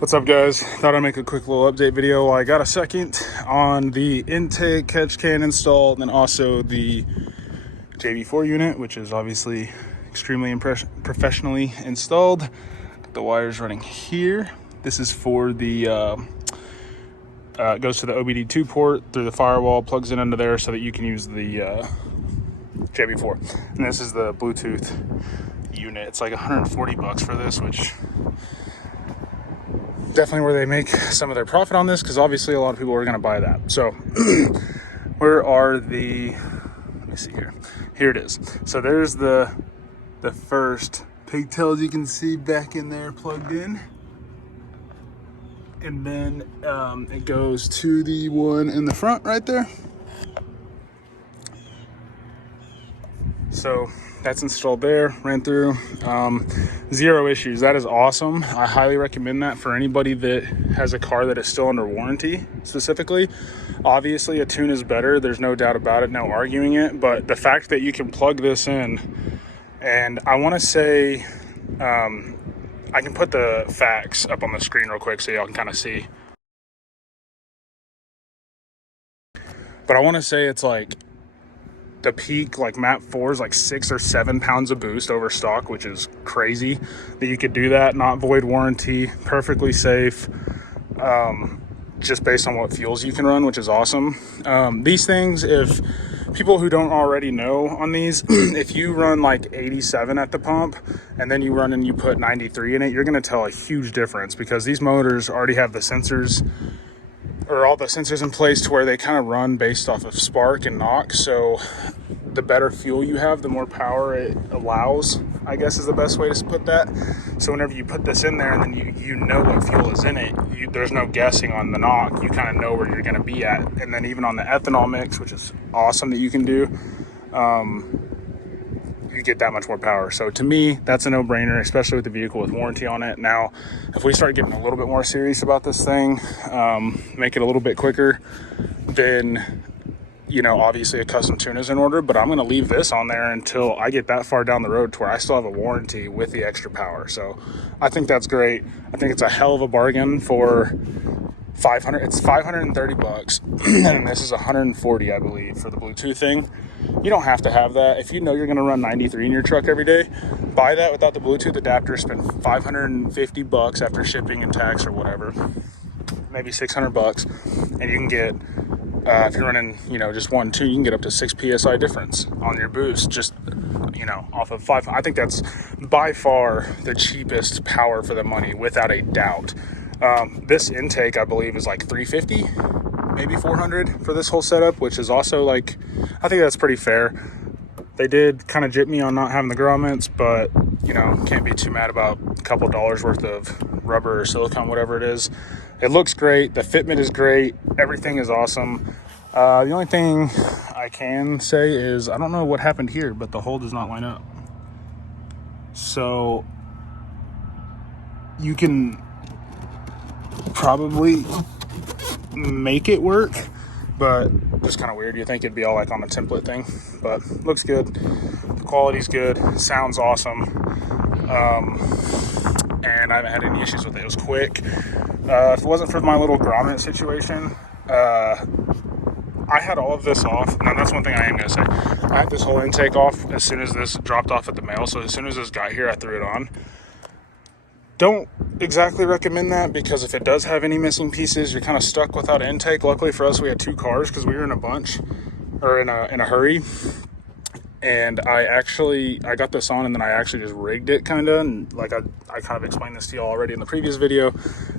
What's up, guys? Thought I'd make a quick little update video while I got a second on the intake catch can install, and then also the JB4 unit, which is obviously extremely professionally installed. Got the wires running here. This is for the it goes to the OBD2 port through the firewall, plugs in under there so that you can use the JB4. And this is the Bluetooth unit. It's like 140 bucks for this, which definitely where they make some of their profit on this, because obviously a lot of people are going to buy that. So where are the, let me see here. Here it is. So there's the first pigtails you can see back in there plugged in. And then it goes to the one in the front right there. So that's installed there, ran through, zero issues. That is awesome. I highly recommend that for anybody that has a car that is still under warranty specifically. Obviously a tune is better, there's no doubt about it, no arguing it, but the fact that you can plug this in, and I want to say, I can put the facts up on the screen real quick so y'all can kind of see. But I want to say it's like the peak, like map 4 is like 6 or 7 pounds of boost over stock, which is crazy that you could do that, not void warranty, perfectly safe, just based on what fuels you can run, which is awesome. These things, if people who don't already know on these, if you run like 87 at the pump and then you run and you put 93 in it, you're going to tell a huge difference, because these motors already have the sensors, or all the sensors in place, to where they kind of run based off of spark and knock. So the better fuel you have, the more power it allows, I guess is the best way to put that. So whenever you put this in there and then you know what fuel is in it, there's no guessing on the knock. You kind of know where you're going to be at. And then even on the ethanol mix, which is awesome that you can do, you get that much more power. So to me, that's a no-brainer, especially with the vehicle with warranty on it. Now, if we start getting a little bit more serious about this thing, make it a little bit quicker, then, you know, obviously a custom tune is in order, but I'm going to leave this on there until I get that far down the road to where I still have a warranty with the extra power. So I think that's great. I think it's a hell of a bargain for 500. It's 530 bucks, and this is 140, I believe, for the Bluetooth thing. You don't have to have that. If you know you're going to run 93 in your truck every day, buy that without the Bluetooth adapter, spend 550 bucks after shipping and tax or whatever, maybe 600 bucks, and you can get, if you're running, you know, just 1-2, you can get up to 6 PSI difference on your boost, just, you know, off of 5. I think that's by far the cheapest power for the money, without a doubt. This intake, I believe, is like 350, maybe 400 for this whole setup, which is also like, I think that's pretty fair. They did kind of jip me on not having the grommets, but, you know, can't be too mad about a couple dollars worth of rubber or silicone, whatever it is. It looks great. The fitment is great. Everything is awesome. The only thing I can say is, I don't know what happened here, but the hole does not line up. So you can probably make it work, but just kind of weird. You think it'd be all like on a template thing, but looks good. The quality's good. Sounds awesome. And I haven't had any issues with it. It was quick. If it wasn't for my little grommet situation, I had all of this off. Now that's one thing I am going to say. I had this whole intake off as soon as this dropped off at the mail. So as soon as this got here, I threw it on. Don't exactly recommend that, because if it does have any missing pieces, you're kind of stuck without an intake. Luckily for us, we had 2 cars because we were in a bunch, or in a hurry. And I got this on, and then I actually just rigged it kind of, and like I kind of explained this to you already in the previous video.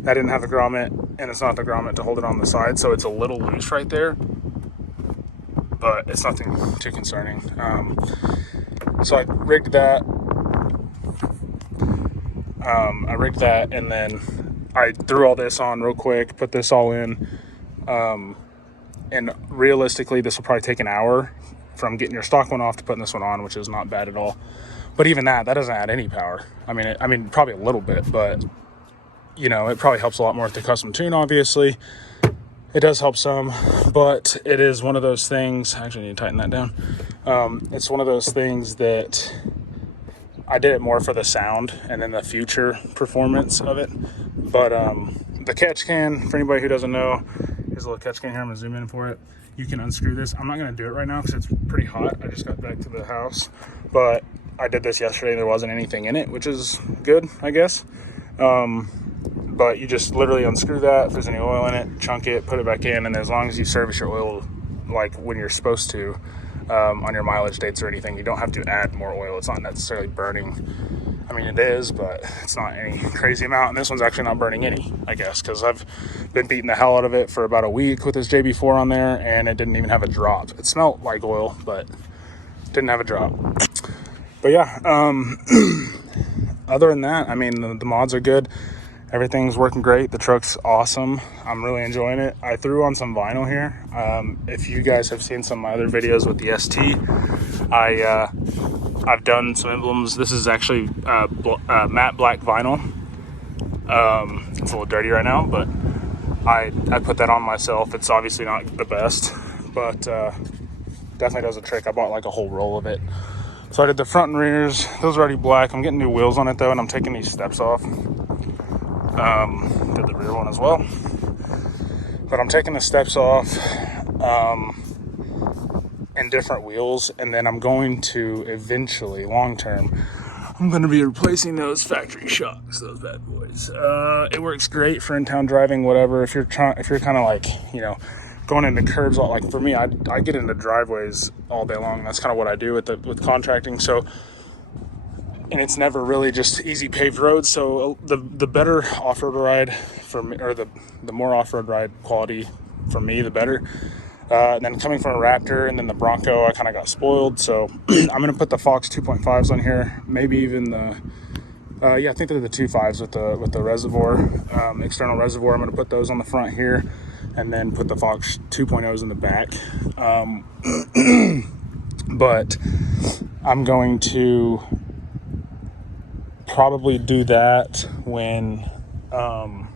I didn't have the grommet, and it's not the grommet to hold it on the side, so it's a little loose right there, but it's nothing too concerning. So I rigged that. And then I threw all this on real quick, put this all in, and realistically this will probably take an hour from getting your stock one off to putting this one on, which is not bad at all. But even that doesn't add any power. I mean probably a little bit, but you know, it probably helps a lot more with the custom tune. Obviously it does help some, but it is one of those things. I actually need to tighten that down. It's one of those things that I did it more for the sound and then the future performance of it. But the catch can, for anybody who doesn't know, here's a little catch can here. I'm gonna zoom in for it. You can unscrew this. I'm not gonna do it right now because it's pretty hot. I just got back to the house, but I did this yesterday. There wasn't anything in it, which is good, I guess. But you just literally unscrew that. If there's any oil in it, chunk it, put it back in, and as long as you service your oil like when you're supposed to, on your mileage dates or anything, you don't have to add more oil. It's not necessarily burning. I mean, it is, but it's not any crazy amount. And this one's actually not burning any, I guess, because I've been beating the hell out of it for about a week with this JB4 on there, and it didn't even have a drop. It smelled like oil, but didn't have a drop. But yeah, other than that, I mean, the mods are good. Everything's working great. The truck's awesome. I'm really enjoying it. I threw on some vinyl here. If you guys have seen some of my other videos with the ST, I've done some emblems. This is actually matte black vinyl. It's a little dirty right now, but I put that on myself. It's obviously not the best, but definitely does a trick. I bought like a whole roll of it. So I did the front and rears. Those are already black. I'm getting new wheels on it though, and I'm taking these steps off. Did the rear one as well, but I'm taking the steps off and different wheels, and then I'm going to eventually, long term, I'm going to be replacing those factory shocks, those bad boys. It works great for in-town driving, whatever. If you're kind of like, you know, going into curbs, like for me, I get into driveways all day long. That's kind of what I do with contracting. So. And it's never really just easy paved roads. So the better off-road ride for me, or the more off-road ride quality for me, the better. And then coming from a Raptor and then the Bronco, I kind of got spoiled. So I'm going to put the Fox 2.5s on here. Maybe even I think they're the 2.5s with the reservoir, external reservoir. I'm going to put those on the front here and then put the Fox 2.0s in the back. But I'm going to probably do that when I'm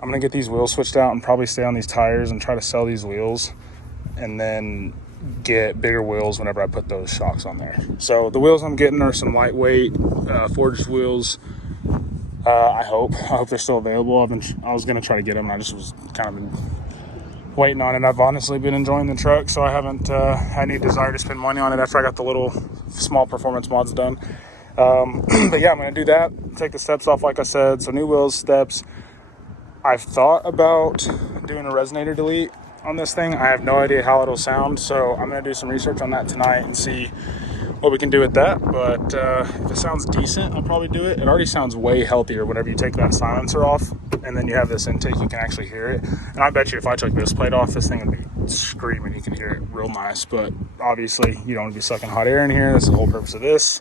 gonna get these wheels switched out and probably stay on these tires and try to sell these wheels and then get bigger wheels whenever I put those shocks on there. So the wheels I'm getting are some lightweight forged wheels. I hope they're still available. I was gonna try to get them, and I just was kind of been waiting on it. I've honestly been enjoying the truck, so I haven't had any desire to spend money on it after I got the little small performance mods done. But yeah, I'm going to do that, take the steps off like I said, so new wheels, steps. I've thought about doing a resonator delete on this thing. I have no idea how it'll sound, so I'm going to do some research on that tonight and see what we can do with that. But if it sounds decent, I'll probably do it. It already sounds way healthier whenever you take that silencer off and then you have this intake, you can actually hear it. And I bet you if I took this plate off, this thing would be screaming. You can hear it real nice, but obviously you don't want to be sucking hot air in here. That's the whole purpose of this.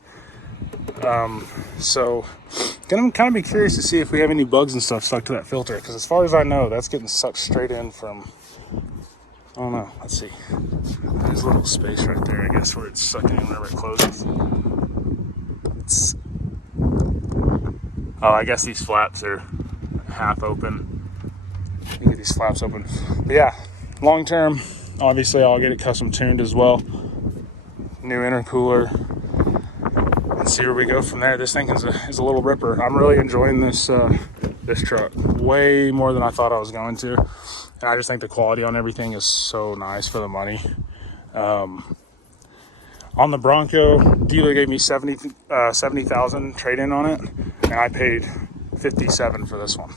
So gonna kind of be curious to see if we have any bugs and stuff stuck to that filter, because as far as I know, that's getting sucked straight in from, I don't know, let's see, there's a little space right there, I guess, where it's sucking in whenever it closes. I guess these flaps are half open. You can get these flaps open. But yeah, long term, obviously I'll get it custom tuned as well. New intercooler. See where we go from there. This thing is a little ripper. I'm really enjoying this this truck way more than I thought I was going to, and I just think the quality on everything is so nice for the money. On the Bronco, dealer gave me 70,000 trade-in on it, and I paid 57 for this one,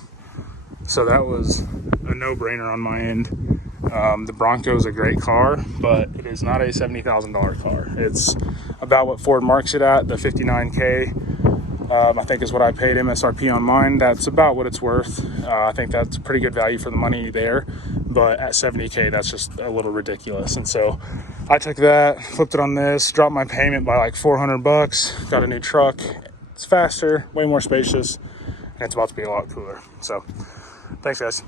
so that was a no-brainer on my end. The Bronco is a great car, but it is not a $70,000 car. It's about what Ford marks it at, the 59K. I think is what I paid MSRP on mine. That's about what it's worth. I think that's a pretty good value for the money there, but at 70K, that's just a little ridiculous. And so I took that, flipped it on this, dropped my payment by like $400, got a new truck. It's faster, way more spacious, and it's about to be a lot cooler. So thanks, guys.